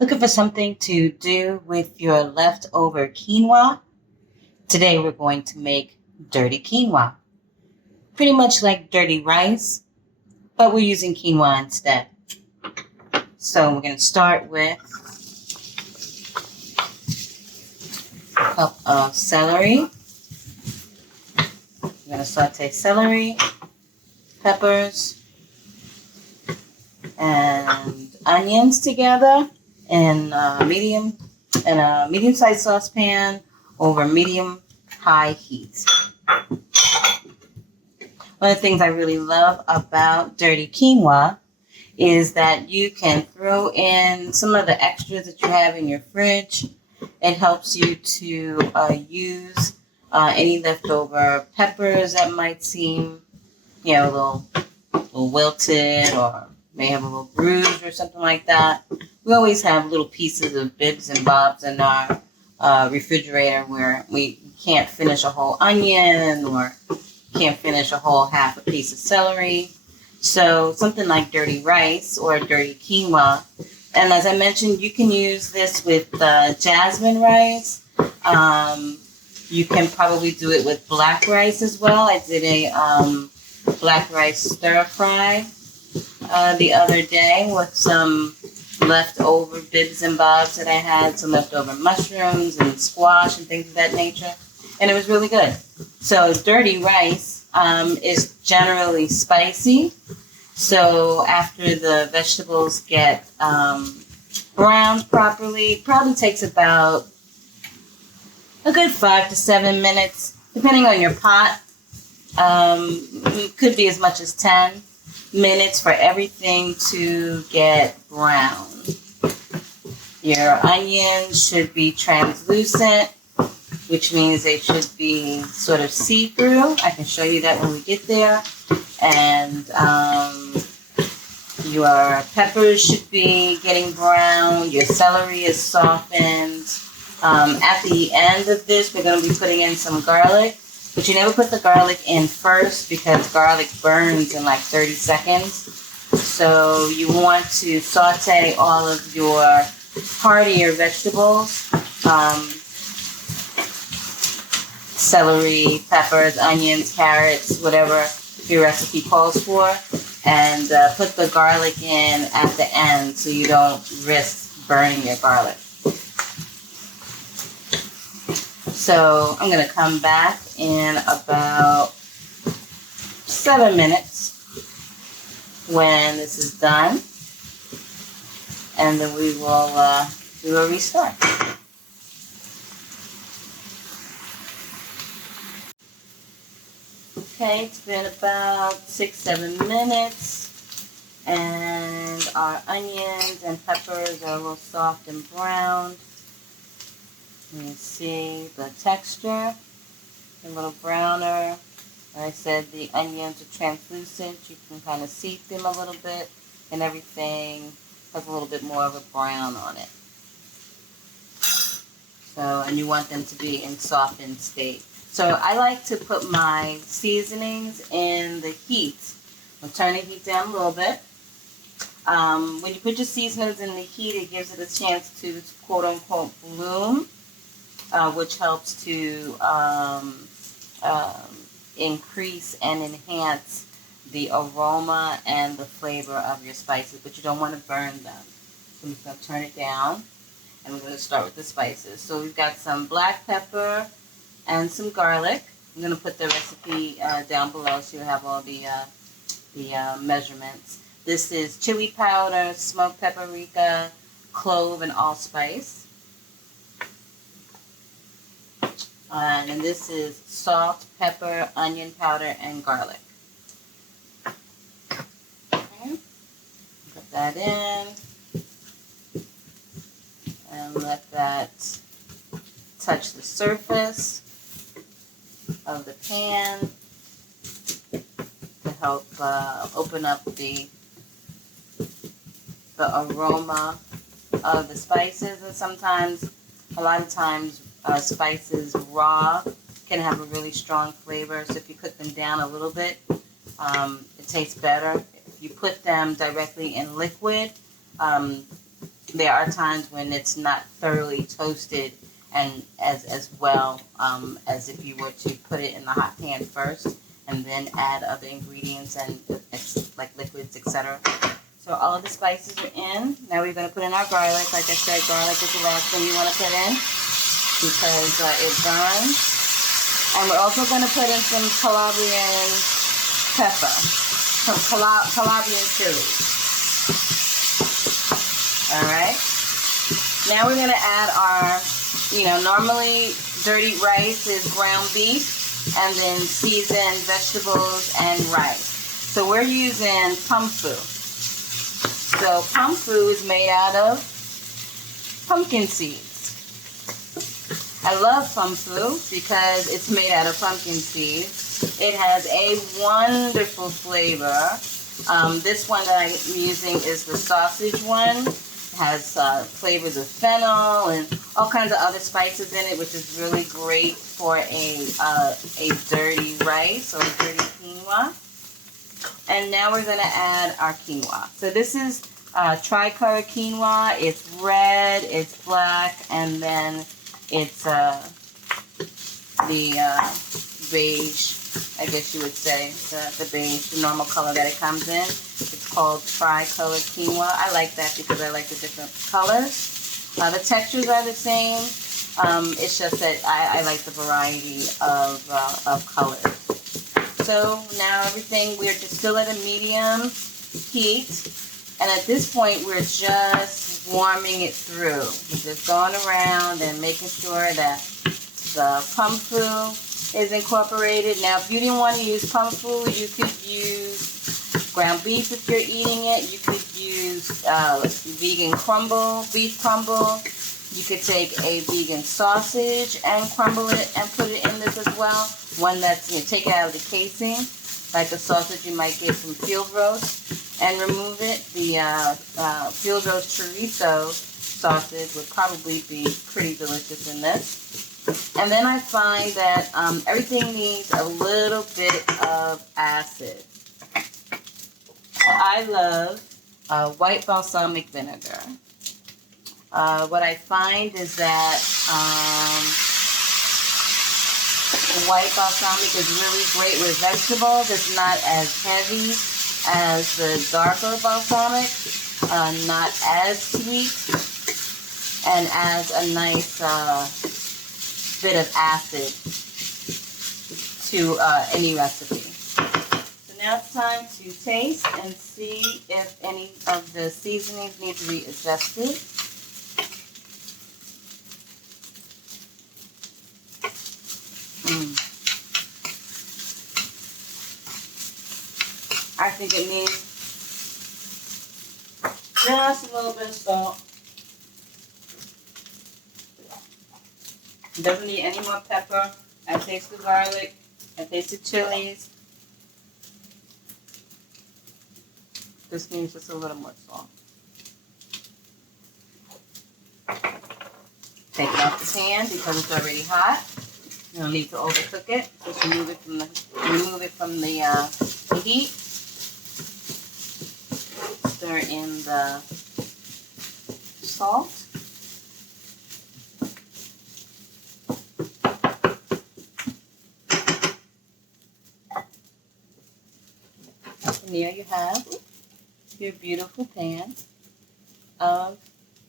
Looking for something to do with your leftover quinoa? Today we're going to make dirty quinoa. Pretty much like dirty rice, but we're using quinoa instead. So we're going to start with a cup of celery. We're going to saute celery, peppers, and onions together in a medium-sized saucepan over medium-high heat. One of the things I really love about dirty quinoa is that you can throw in some of the extras that you have in your fridge. It helps you to use any leftover peppers that might seem, a little wilted or may have a little bruise or something like that. We always have little pieces of bibs and bobs in our refrigerator where we can't finish a whole onion or can't finish a whole half a piece of celery. So something like dirty rice or dirty quinoa. And as I mentioned, you can use this with jasmine rice. You can probably do it with black rice as well. I did a black rice stir fry the other day with some leftover bibs and bobs that I had, some leftover mushrooms and squash and things of that nature. And it was really good. So dirty rice is generally spicy. So after the vegetables get browned properly, it probably takes about a good 5 to 7 minutes, depending on your pot. It could be as much as 10 minutes for everything to get brown. Your onions should be translucent, which means they should be sort of see-through. I can show you that when we get there. And your peppers should be getting brown. Your celery is softened. At the end of this, we're going to be putting in some garlic. But you never put the garlic in first because garlic burns in like 30 seconds. So you want to saute all of your heartier vegetables, celery, peppers, onions, carrots, whatever your recipe calls for, and put the garlic in at the end so you don't risk burning your garlic. So I'm going to come back in about 7 minutes when this is done, and then we will restart. Okay, it's been about 6-7 minutes, and our onions and peppers are a little soft and browned. You can see the texture, a little browner. Like I said, the onions are translucent. You can kind of see them a little bit, and everything has a little bit more of a brown on it. So, and you want them to be in softened state. So I like to put my seasonings in the heat. I'll turn the heat down a little bit. When you put your seasonings in the heat, it gives it a chance to quote-unquote bloom, which helps to increase and enhance the aroma and the flavor of your spices, but you don't want to burn them. So I'm just going to turn it down, and we're going to start with the spices. So we've got some black pepper and some garlic. I'm going to put the recipe down below so you have all the measurements. This is chili powder, smoked paprika, clove, and allspice. And this is salt, pepper, onion powder, and garlic. Okay. Put that in and let that touch the surface of the pan to help open up the aroma of the spices. And sometimes, a lot of times, spices raw can have a really strong flavor. So if you cook them down a little bit, it tastes better. If you put them directly in liquid, there are times when it's not thoroughly toasted and as well as if you were to put it in the hot pan first and then add other ingredients and like liquids, etc. So all of the spices are in. Now we're going to put in our garlic. Like I said, garlic is the last thing you want to put in because it burns. And we're also going to put in some Calabrian pepper, some Calabrian chili. All right. Now we're going to add our, normally dirty rice is ground beef and then seasoned vegetables and rice. So we're using Pumfu. So Pumfu is made out of pumpkin seeds. I love Pumfu because it's made out of pumpkin seeds. It has a wonderful flavor. This one that I'm using is the sausage one. It has flavors of fennel and all kinds of other spices in it, which is really great for a dirty rice or a dirty quinoa. And now we're going to add our quinoa. So this is tricolor quinoa. It's red, it's black, and then it's the beige, I guess you would say. The beige, the normal color that it comes in. It's called tricolor quinoa. I like that because I like the different colors. The textures are the same. It's just that I like the variety of colors. So now everything, we're just still at a medium heat. And at this point, we're just warming it through. We're just going around and making sure that the Pumfu is incorporated. Now, if you didn't want to use Pumfu, you could use ground beef if you're eating it. You could use vegan beef crumble. You could take a vegan sausage and crumble it and put it in this as well. One that's, take it out of the casing, like a sausage you might get from field roast, and remove it. The field roast chorizo sausage would probably be pretty delicious in this. And then I find that everything needs a little bit of acid. I love white balsamic vinegar. What I find is that white balsamic is really great with vegetables. It's not as heavy as the darker balsamic, not as sweet, and adds a nice bit of acid to any recipe. So now it's time to taste and see if any of the seasonings need to be adjusted. I think it needs just a little bit of salt. It doesn't need any more pepper. I taste the garlic. I taste the chilies. This needs just a little more salt. Take it off the pan because it's already hot. You don't need to overcook it. Just remove it from the heat. Stir in the salt. And here you have your beautiful pan of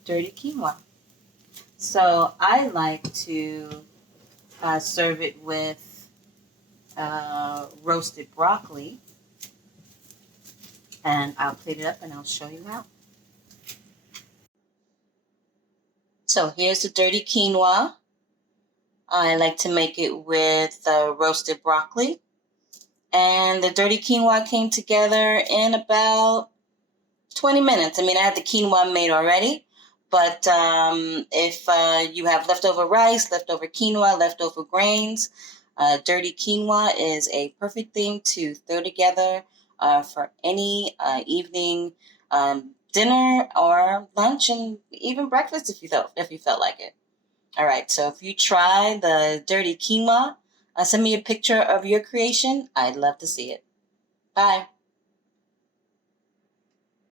dirty quinoa. So I like to serve it with roasted broccoli. And I'll plate it up and I'll show you how. So here's the dirty quinoa. I like to make it with roasted broccoli. And the dirty quinoa came together in about 20 minutes. I mean, I had the quinoa made already. But if you have leftover rice, leftover quinoa, leftover grains, dirty quinoa is a perfect thing to throw together for any evening dinner or lunch and even breakfast if you felt like it. All right, so if you try the dirty quinoa, send me a picture of your creation. I'd love to see it. Bye.